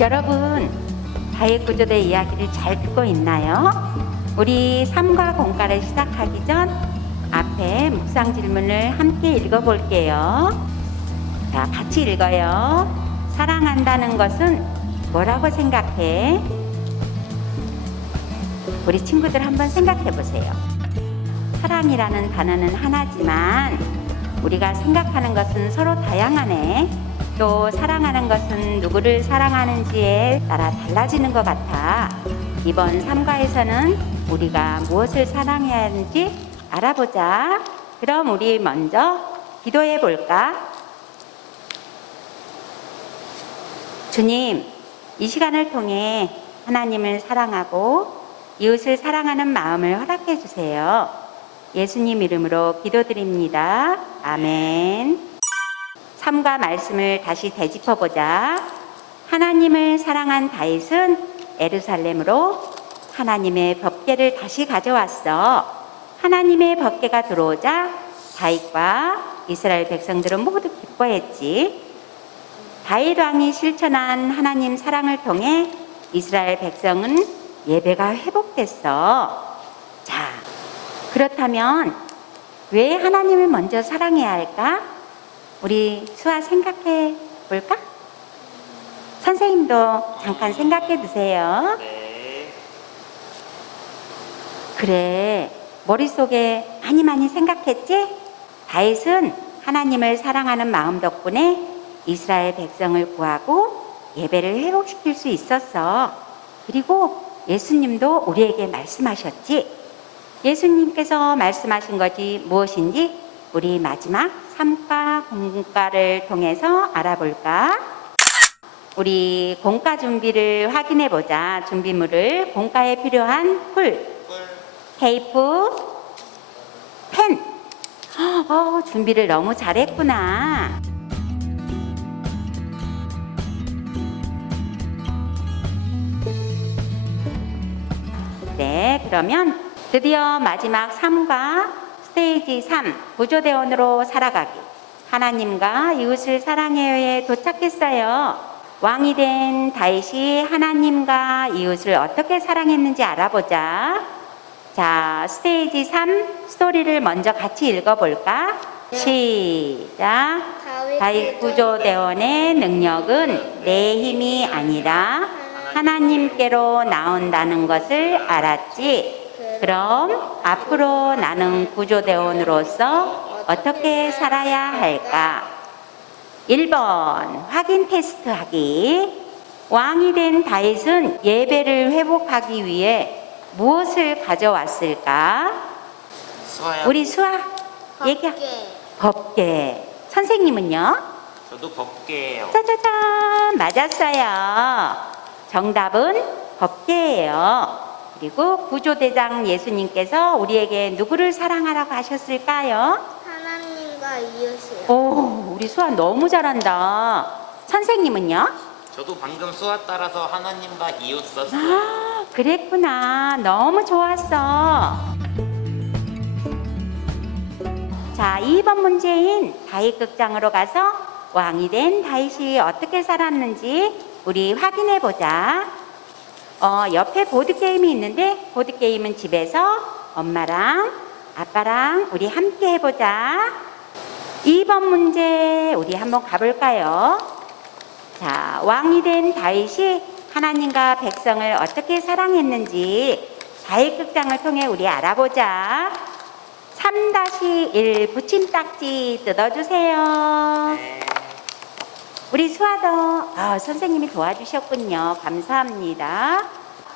여러분, 다윗 구조대 이야기를 잘 듣고 있나요? 우리 삶과 공과를 시작하기 전 앞에 묵상 질문을 함께 읽어볼게요. 자, 같이 읽어요. 사랑한다는 것은 뭐라고 생각해? 우리 친구들 한번 생각해 보세요. 사랑이라는 단어는 하나지만 우리가 생각하는 것은 서로 다양하네. 또 사랑하는 것은 누구를 사랑하는지에 따라 달라지는 것 같아. 이번 3과에서는 우리가 무엇을 사랑해야 하는지 알아보자. 그럼 우리 먼저 기도해 볼까? 주님, 이 시간을 통해 하나님을 사랑하고 이웃을 사랑하는 마음을 허락해 주세요. 예수님 이름으로 기도드립니다. 아멘. 삶과 말씀을 다시 되짚어 보자. 하나님을 사랑한 다윗은 에루살렘으로 하나님의 법궤를 다시 가져왔어. 하나님의 법궤가 들어오자 다윗과 이스라엘 백성들은 모두 기뻐했지. 다윗 왕이 실천한 하나님 사랑을 통해 이스라엘 백성은 예배가 회복됐어. 자, 그렇다면 왜 하나님을 먼저 사랑해야 할까? 우리 수아 생각해 볼까? 선생님도 잠깐 생각해 주세요. 네. 그래, 머릿속에 많이 많이 생각했지? 다윗은 하나님을 사랑하는 마음 덕분에 이스라엘 백성을 구하고 예배를 회복시킬 수 있었어. 그리고 예수님도 우리에게 말씀하셨지. 예수님께서 말씀하신 것이 무엇인지 우리 마지막 삼과 공과를 통해서 알아볼까? 우리 공과 준비를 확인해 보자. 준비물을 공과에 필요한 풀, 꿀. 테이프, 펜. 어, 준비를 너무 잘했구나. 네, 그러면 드디어 마지막 3과 스테이지 3, 구조대원으로 살아가기. 하나님과 이웃을 사랑해요에 도착했어요. 왕이 된 다윗이 하나님과 이웃을 어떻게 사랑했는지 알아보자. 자, 스테이지 3 스토리를 먼저 같이 읽어볼까? 시작. 다윗 구조대원의 능력은 내 힘이 아니라 하나님께로 나온다는 것을 알았지. 그럼 앞으로 나는 구조대원으로서 어떻게 살아야 할까? 1번 확인 테스트 하기. 왕이 된 다윗은 예배를 회복하기 위해 무엇을 가져왔을까? 수아야. 우리 수아 얘기해. 법계. 선생님은요? 저도 법게예요. 짜자잔 맞았어요. 정답은 법계예요. 그리고 구조대장 예수님께서 우리에게 누구를 사랑하라고 하셨을까요? 하나님과 이웃이요. 오, 우리 수아 너무 잘한다. 선생님은요? 저도 방금 수아 따라서 하나님과 이웃 썼어요. 아, 그랬구나. 너무 좋았어. 자, 2번 문제인 다윗 극장으로 가서 왕이 된 다윗이 어떻게 살았는지 우리 확인해 보자. 어, 옆에 보드 게임이 있는데 보드 게임은 집에서 엄마랑 아빠랑 우리 함께 해보자. 2번 문제 우리 한번 가볼까요? 자, 왕이 된 다윗이 하나님과 백성을 어떻게 사랑했는지 다윗 극장을 통해 우리 알아보자. 3-1 붙임딱지 뜯어주세요. 네. 우리 수아도 아, 선생님이 도와주셨군요. 감사합니다.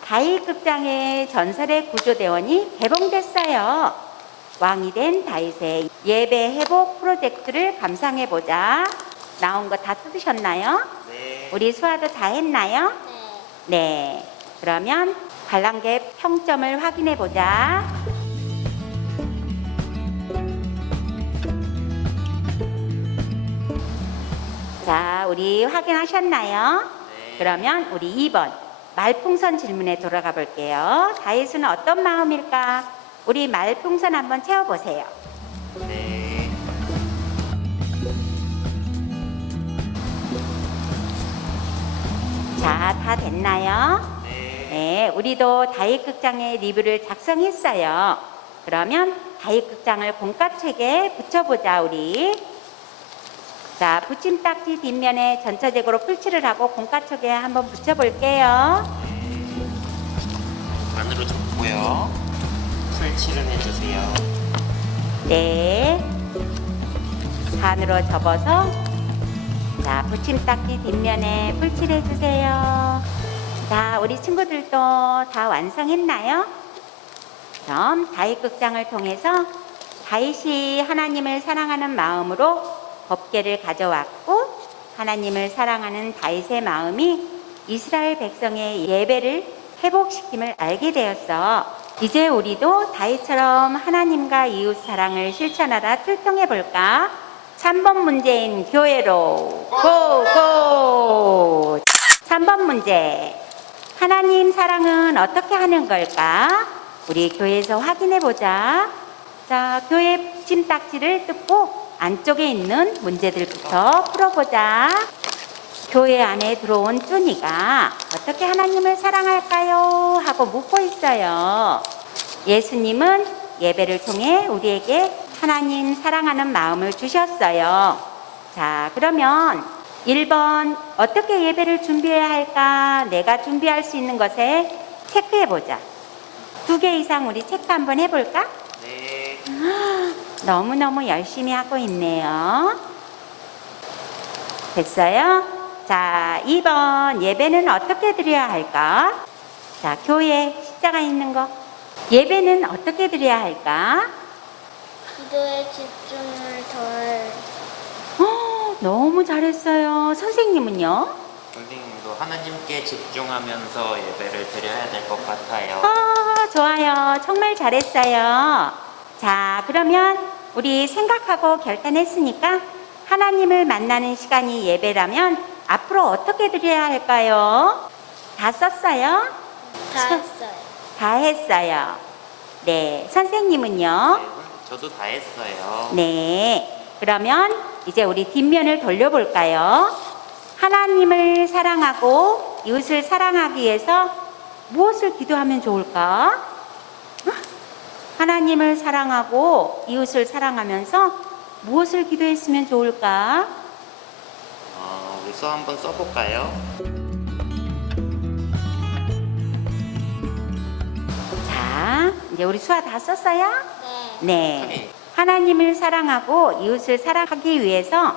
다윗 극장의 전설의 구조대원이 개봉됐어요. 왕이 된 다윗의 예배 회복 프로젝트를 감상해 보자. 나온 거 다 뜯으셨나요? 네. 우리 수아도 다 했나요? 네. 네. 그러면 관람객 평점을 확인해 보자. 자, 우리 확인하셨나요? 네. 그러면 우리 2번 말풍선 질문에 돌아가 볼게요. 다윗은 어떤 마음일까? 우리 말풍선 한번 채워 보세요. 네. 자, 다 됐나요? 네. 네, 우리도 다육극장의 리뷰를 작성했어요. 그러면 다육극장을 공과책에 붙여보자, 우리. 자, 붙임 딱지 뒷면에 전체적으로 풀칠을 하고 공과책에 한번 붙여볼게요. 안으로 접고요. 풀칠을 해주세요. 네. 반으로 접어서 자, 붙임 딱지 뒷면에 풀칠해주세요. 자, 우리 친구들도 다 완성했나요? 그럼 다윗극장을 통해서 다윗이 하나님을 사랑하는 마음으로 법계를 가져왔고 하나님을 사랑하는 다윗의 마음이 이스라엘 백성의 예배를 회복시킴을 알게 되었어. 이제 우리도 다윗처럼 하나님과 이웃 사랑을 실천하라 출동해 볼까? 3번 문제인 교회로 고고! 3번 문제. 하나님 사랑은 어떻게 하는 걸까? 우리 교회에서 확인해 보자. 자, 교회 찜딱지를 뜯고 안쪽에 있는 문제들부터 풀어보자. 교회 안에 들어온 쭈니가 어떻게 하나님을 사랑할까요? 하고 묻고 있어요. 예수님은 예배를 통해 우리에게 하나님 사랑하는 마음을 주셨어요. 자, 그러면 1번 어떻게 예배를 준비해야 할까? 내가 준비할 수 있는 것에 체크해 보자. 두 개 이상 우리 체크 한번 해볼까? 네. 너무너무 열심히 하고 있네요. 됐어요? 자, 2번 예배는 어떻게 드려야 할까? 자, 교회 십자가 있는 거. 예배는 어떻게 드려야 할까? 기도에 집중을 덜 어, 너무 잘했어요. 선생님은요? 선생님도 하나님께 집중하면서 예배를 드려야 될 것 같아요. 아, 좋아요. 정말 잘했어요. 자, 그러면 우리 생각하고 결단했으니까 하나님을 만나는 시간이 예배라면 앞으로 어떻게 드려야 할까요? 다 썼어요? 다 했어요. 다 했어요. 네. 선생님은요? 네, 저도 다 했어요. 네. 그러면 이제 우리 뒷면을 돌려볼까요? 하나님을 사랑하고 이웃을 사랑하기 위해서 무엇을 기도하면 좋을까? 어? 하나님을 사랑하고 이웃을 사랑하면서 무엇을 기도했으면 좋을까? 어, 우리 써 한번 써볼까요? 자, 이제 우리 수아 다 썼어요? 네. 네. 네. 하나님을 사랑하고 이웃을 사랑하기 위해서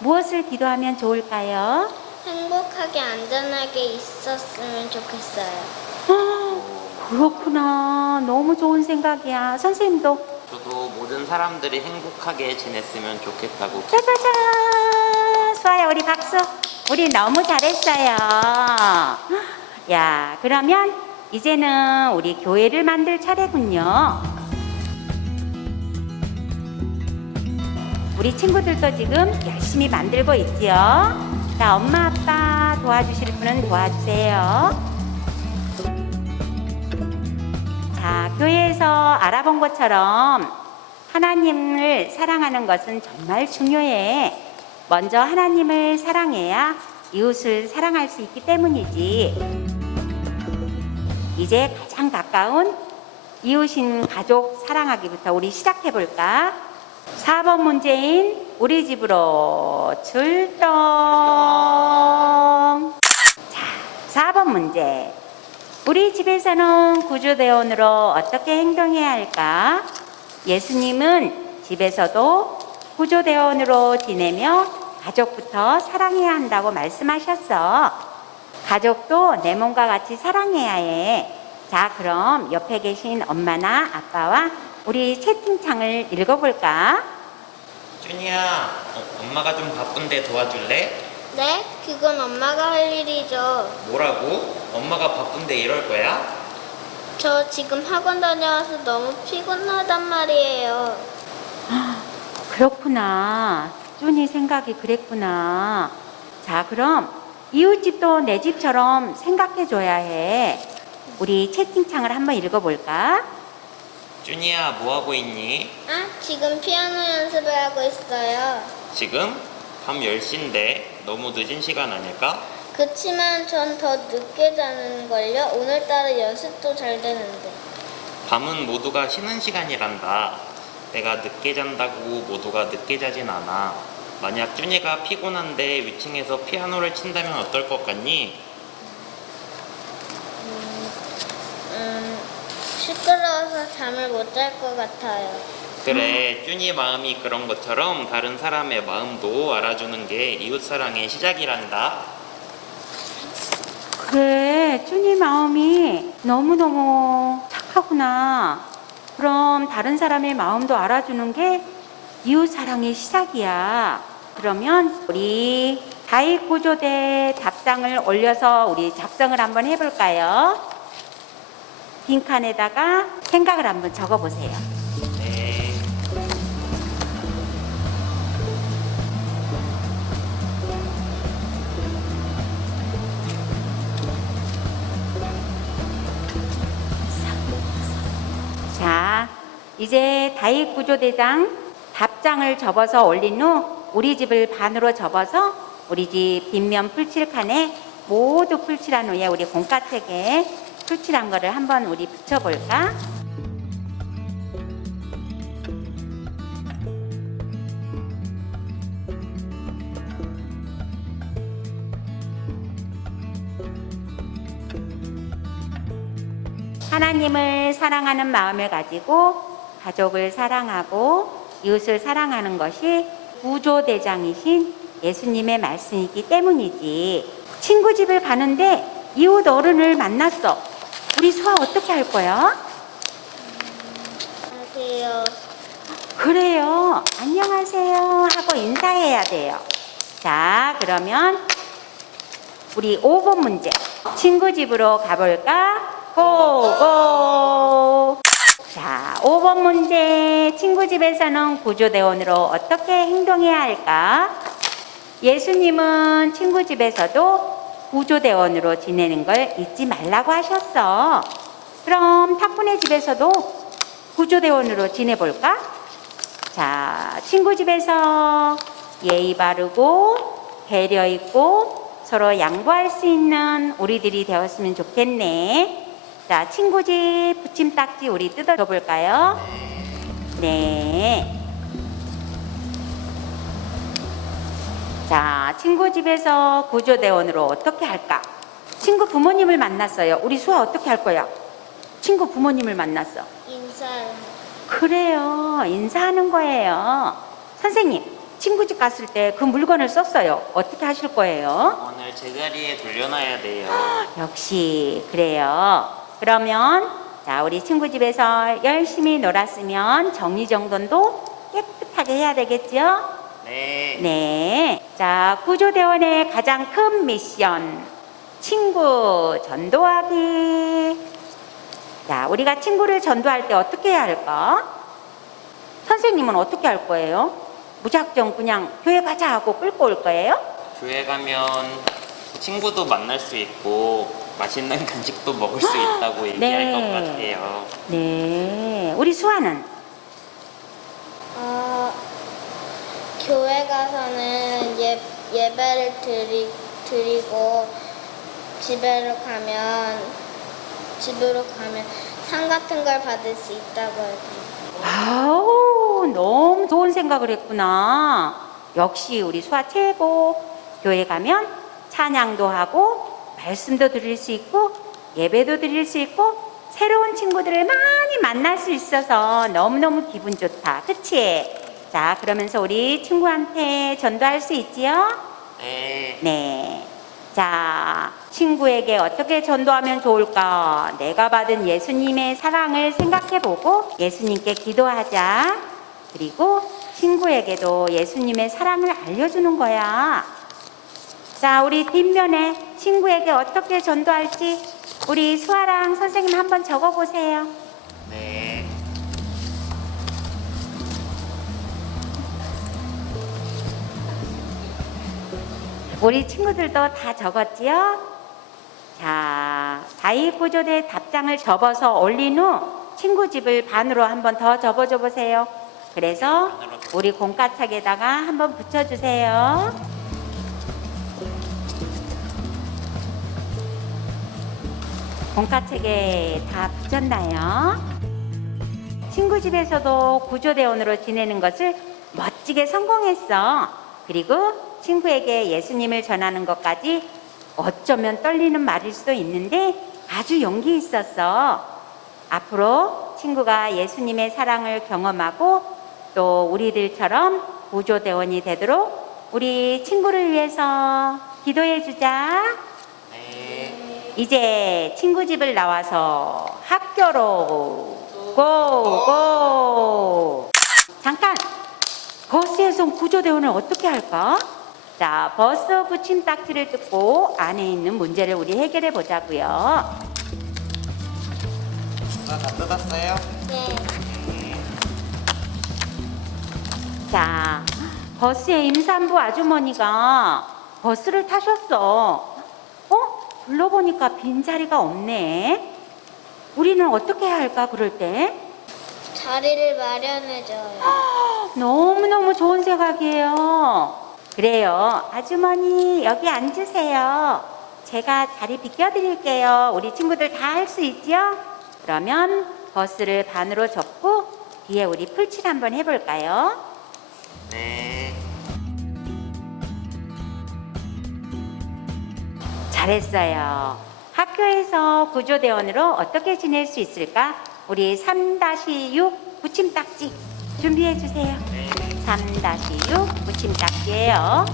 무엇을 기도하면 좋을까요? 행복하게 안전하게 있었으면 좋겠어요. 아, 그렇구나. 너무 좋은 생각이야. 선생님도 저도 모든 사람들이 행복하게 지냈으면 좋겠다고 짜자잔! 수아야, 우리 박수. 우리 너무 잘했어요. 야, 그러면 이제는 우리 교회를 만들 차례군요. 우리 친구들도 지금 열심히 만들고 있지요. 자, 엄마, 아빠 도와주실 분은 도와주세요. 교회에서 알아본 것처럼 하나님을 사랑하는 것은 정말 중요해. 먼저 하나님을 사랑해야 이웃을 사랑할 수 있기 때문이지. 이제 가장 가까운 이웃인 가족 사랑하기부터 우리 시작해 볼까? 4번 문제인 우리 집으로 출동. 자, 4번 문제. 우리 집에서는 구조대원으로 어떻게 행동해야 할까? 예수님은 집에서도 구조대원으로 지내며 가족부터 사랑해야 한다고 말씀하셨어. 가족도 내 몸과 같이 사랑해야 해. 자, 그럼 옆에 계신 엄마나 아빠와 우리 채팅창을 읽어볼까? 준이야, 어, 엄마가 좀 바쁜데 도와줄래? 네? 그건 엄마가 할 일이죠. 뭐라고? 엄마가 바쁜데 이럴 거야? 저 지금 학원 다녀와서 너무 피곤하단 말이에요. 그렇구나. 쭈니 생각이 그랬구나. 자, 그럼 이웃집도 내 집처럼 생각해줘야 해. 우리 채팅창을 한번 읽어볼까? 준이야, 뭐 하고 있니? 아, 지금 피아노 연습을 하고 있어요. 지금 밤 10시인데 너무 늦은 시간 아닐까? 그치만 전 더 늦게 자는걸요. 오늘따라 연습도 잘 되는데. 밤은 모두가 쉬는 시간이란다. 내가 늦게 잔다고 모두가 늦게 자진 않아. 만약 준이가 피곤한데 위층에서 피아노를 친다면 어떨 것 같니? 음, 시끄러워서 잠을 못 잘 것 같아요. 그래, 준이 마음이 그런 것처럼 다른 사람의 마음도 알아주는 게 이웃사랑의 시작이란다. 그래, 쭈니 마음이 너무너무 착하구나. 그럼 다른 사람의 마음도 알아주는 게 이웃 사랑의 시작이야. 그러면 우리 다익 구조대 답장을 올려서 우리 작성을 한번 해볼까요? 빈칸에다가 생각을 한번 적어보세요. 이제 다익 구조대장 답장을 접어서 올린 후 우리 집을 반으로 접어서 우리 집 뒷면 풀칠칸에 모두 풀칠한 후에 우리 공과책에 풀칠한 거를 한번 우리 붙여볼까? 하나님을 사랑하는 마음을 가지고 가족을 사랑하고 이웃을 사랑하는 것이 구조대장이신 예수님의 말씀이기 때문이지. 친구 집을 가는데 이웃 어른을 만났어. 우리 수아 어떻게 할 거야? 안녕하세요. 그래요. 안녕하세요. 하고 인사해야 돼요. 자, 그러면 우리 5번 문제. 친구 집으로 가볼까? 고고! 자, 5번 문제. 친구 집에서는 구조대원으로 어떻게 행동해야 할까? 예수님은 친구 집에서도 구조대원으로 지내는 걸 잊지 말라고 하셨어. 그럼 탁분의 집에서도 구조대원으로 지내볼까? 자, 친구 집에서 예의 바르고 배려 있고 서로 양보할 수 있는 우리들이 되었으면 좋겠네. 자, 친구 집 붙임딱지 우리 뜯어줘 볼까요? 네. 자, 친구 집에서 구조대원으로 어떻게 할까? 친구 부모님을 만났어요. 우리 수아 어떻게 할 거야? 친구 부모님을 만났어. 인사를. 그래요. 인사하는 거예요. 선생님, 친구 집 갔을 때 그 물건을 썼어요. 어떻게 하실 거예요? 오늘 제자리에 돌려놔야 돼요. 역시 그래요. 그러면 자, 우리 친구 집에서 열심히 놀았으면 정리정돈도 깨끗하게 해야 되겠죠? 네. 네. 자, 구조대원의 가장 큰 미션. 친구 전도하기. 자, 우리가 친구를 전도할 때 어떻게 해야 할까? 선생님은 어떻게 할 거예요? 무작정 그냥 교회 가자 하고 끌고 올 거예요? 교회 가면 친구도 만날 수 있고 맛있는 간식도 먹을 수 있다고 얘기할 네. 것 같아요. 네. 우리 수아는? 어, 교회 가서는 예, 예배를 드리, 드리고 집에로 가면 집으로 가면 상 같은 걸 받을 수 있다고 해요. 아우, 너무 좋은 생각을 했구나. 역시 우리 수아 최고. 교회 가면 찬양도 하고, 말씀도 드릴 수 있고, 예배도 드릴 수 있고, 새로운 친구들을 많이 만날 수 있어서 너무너무 기분 좋다. 그치? 자, 그러면서 우리 친구한테 전도할 수 있지요? 네. 네. 자, 친구에게 어떻게 전도하면 좋을까? 내가 받은 예수님의 사랑을 생각해보고 예수님께 기도하자. 그리고 친구에게도 예수님의 사랑을 알려주는 거야. 자, 우리 뒷면에 친구에게 어떻게 전도할지 우리 수아랑 선생님 한번 적어보세요. 네. 우리 친구들도 다 적었지요? 자, 다이 구조대 답장을 접어서 올린 후 친구 집을 반으로 한번 더 접어줘 보세요. 그래서. 우리 공과책에다가 한번 붙여주세요. 공과책에 다 붙였나요? 친구 집에서도 구조대원으로 지내는 것을 멋지게 성공했어. 그리고 친구에게 예수님을 전하는 것까지 어쩌면 떨리는 말일 수도 있는데 아주 용기 있었어. 앞으로 친구가 예수님의 사랑을 경험하고 또 우리들처럼 구조대원이 되도록 우리 친구를 위해서 기도해 주자. 네. 이제 친구 집을 나와서 학교로 고고 잠깐 버스에서 온 구조대원을 어떻게 할까? 자 버스 붙임딱지를 뜯고 안에 있는 문제를 우리 해결해 보자고요. 다 뜯었어요? 네. 자 버스에 임산부 아주머니가 버스를 타셨어. 어? 둘러보니까 빈자리가 없네. 우리는 어떻게 해야 할까 그럴 때? 자리를 마련해줘요. 너무너무 좋은 생각이에요. 그래요. 아주머니, 여기 앉으세요. 제가 자리 비켜드릴게요. 우리 친구들 다 할 수 있죠? 그러면 버스를 반으로 접고 뒤에 우리 풀칠 한번 해볼까요? 네. 잘했어요. 학교에서 구조대원으로 어떻게 지낼 수 있을까? 우리 3-6 붙임딱지 준비해 주세요. 네. 3-6 붙임딱지예요.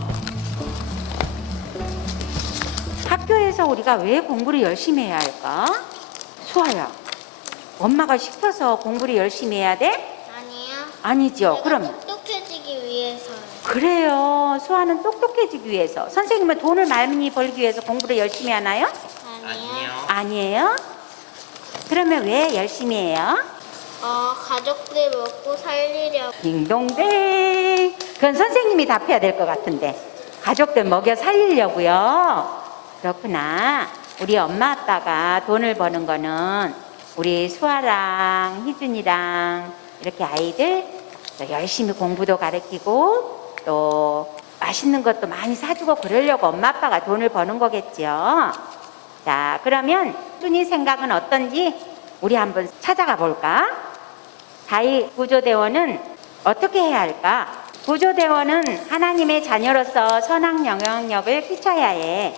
학교에서 우리가 왜 공부를 열심히 해야 할까? 수아야, 엄마가 시켜서 공부를 열심히 해야 돼? 아니요. 아니죠. 그럼 똑똑해지기 위해서요. 그래요. 수아는 똑똑해지기 위해서. 선생님은 돈을 많이 벌기 위해서 공부를 열심히 하나요? 아니요. 아니에요. 그러면 왜 열심히 해요? 어, 가족들 먹고 살리려고. 딩동댕. 그건 선생님이 답해야 될 것 같은데. 가족들 먹여 살리려고요. 그렇구나. 우리 엄마 아빠가 돈을 버는 거는 우리 수아랑 희준이랑 이렇게 아이들 또 열심히 공부도 가르치고 또 맛있는 것도 많이 사주고 그러려고 엄마 아빠가 돈을 버는 거겠죠. 자, 그러면 희준이 생각은 어떤지 우리 한번 찾아가 볼까? 다이 구조대원은 어떻게 해야 할까? 구조대원은 하나님의 자녀로서 선한 영향력을 끼쳐야 해.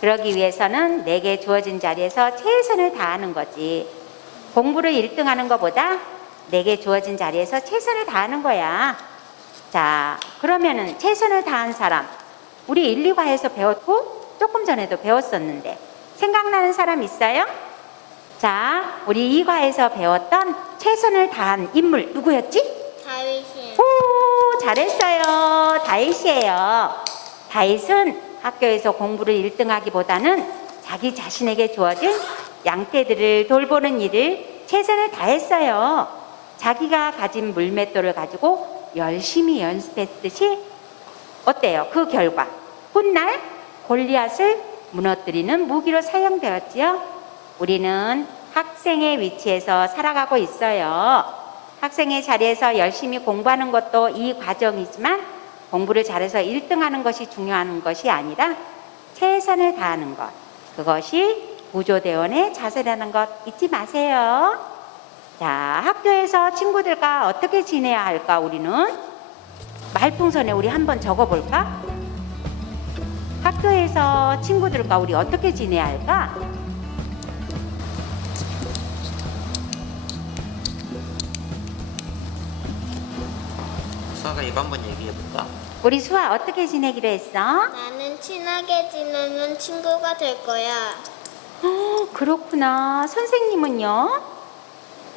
그러기 위해서는 내게 주어진 자리에서 최선을 다하는 거지. 공부를 1등 하는 것보다 내게 주어진 자리에서 최선을 다하는 거야. 자, 그러면은 최선을 다한 사람, 우리 1, 2과에서 배웠고 조금 전에도 배웠었는데 생각나는 사람 있어요? 자, 우리 2과에서 배웠던 최선을 다한 인물 누구였지? 다윗이 오, 잘했어요. 다윗이에요. 다윗은 학교에서 공부를 1등 하기보다는 자기 자신에게 주어진 양떼들을 돌보는 일을 최선을 다했어요. 자기가 가진 물맷돌을 가지고 열심히 연습했듯이 어때요? 그 결과 훗날 골리앗을 무너뜨리는 무기로 사용되었지요. 우리는 학생의 위치에서 살아가고 있어요. 학생의 자리에서 열심히 공부하는 것도 이 과정이지만 공부를 잘해서 1등하는 것이 중요한 것이 아니라 최선을 다하는 것. 그것이 구조대원의 자세라는 것 잊지 마세요. 자, 학교에서 친구들과 어떻게 지내야 할까, 우리는? 말풍선에 우리 한번 적어 볼까? 학교에서 친구들과 우리 어떻게 지내야 할까? 수아가 이거 한번 얘기해 볼까? 우리 수아 어떻게 지내기로 했어? 나는 친하게 지내는 친구가 될 거야. 어, 그렇구나. 선생님은요?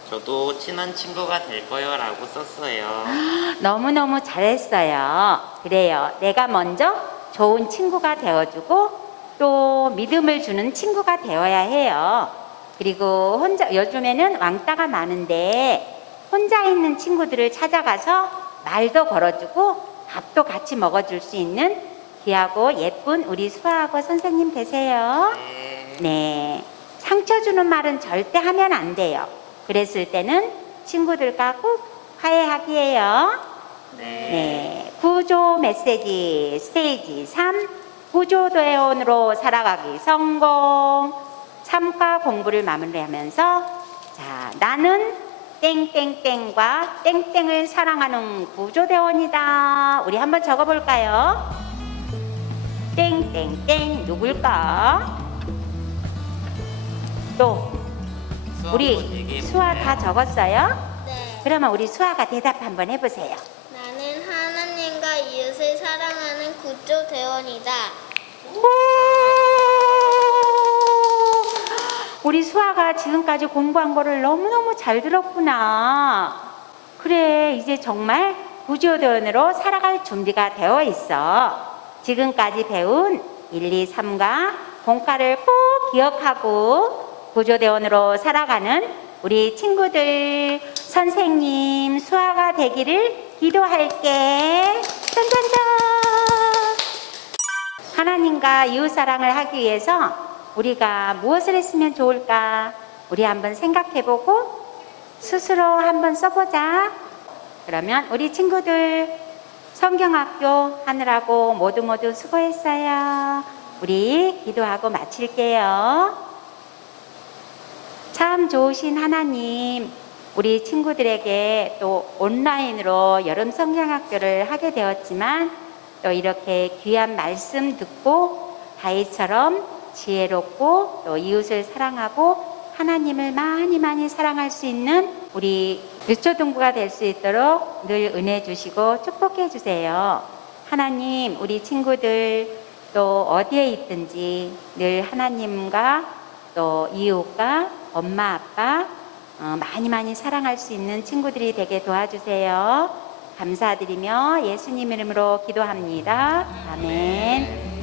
저도 친한 친구가 될 거요 라고 썼어요. 너무너무 잘했어요. 그래요. 내가 먼저 좋은 친구가 되어주고 또 믿음을 주는 친구가 되어야 해요. 그리고 혼자, 요즘에는 왕따가 많은데 혼자 있는 친구들을 찾아가서 말도 걸어주고 밥도 같이 먹어줄 수 있는 귀하고 예쁜 우리 수아하고 선생님 되세요. 네. 네. 상처 주는 말은 절대 하면 안 돼요. 그랬을 때는 친구들과 꼭 화해하기예요. 네. 네. 구조 메시지 스테이지 3 구조대원으로 살아가기 성공. 삼가 공부를 마무리하면서 자, 나는 땡땡땡과 땡땡을 사랑하는 구조대원이다. 우리 한번 적어볼까요? 땡땡땡 누굴까? 또 우리 수아 다 적었어요? 네. 그러면 우리 수아가 대답 한번 해보세요. 나는 하나님과 이웃을 사랑하는 구조 대원이다. 우리 수아가 지금까지 공부한 거를 너무너무 잘 들었구나. 그래, 이제 정말 구조대원으로 살아갈 준비가 되어 있어. 지금까지 배운 1, 2, 3과 공과를 꼭 기억하고 구조대원으로 살아가는 우리 친구들, 선생님, 수아가 되기를 기도할게. 짠짠짠! 하나님과 이웃 사랑을 하기 위해서 우리가 무엇을 했으면 좋을까? 우리 한번 생각해보고 스스로 한번 써보자. 그러면 우리 친구들 성경학교 하느라고 모두 모두 수고했어요. 우리 기도하고 마칠게요. 참 좋으신 하나님, 우리 친구들에게 또 온라인으로 여름 성경학교를 하게 되었지만 또 이렇게 귀한 말씀 듣고 다이처럼 지혜롭고 또 이웃을 사랑하고 하나님을 많이 많이 사랑할 수 있는 우리 유초등부가 될 수 있도록 늘 은혜 주시고 축복해 주세요. 하나님, 우리 친구들 또 어디에 있든지 늘 하나님과 또 이웃과 엄마 아빠 어, 많이 많이 사랑할 수 있는 친구들이 되게 도와주세요. 감사드리며 예수님 이름으로 기도합니다. 아멘.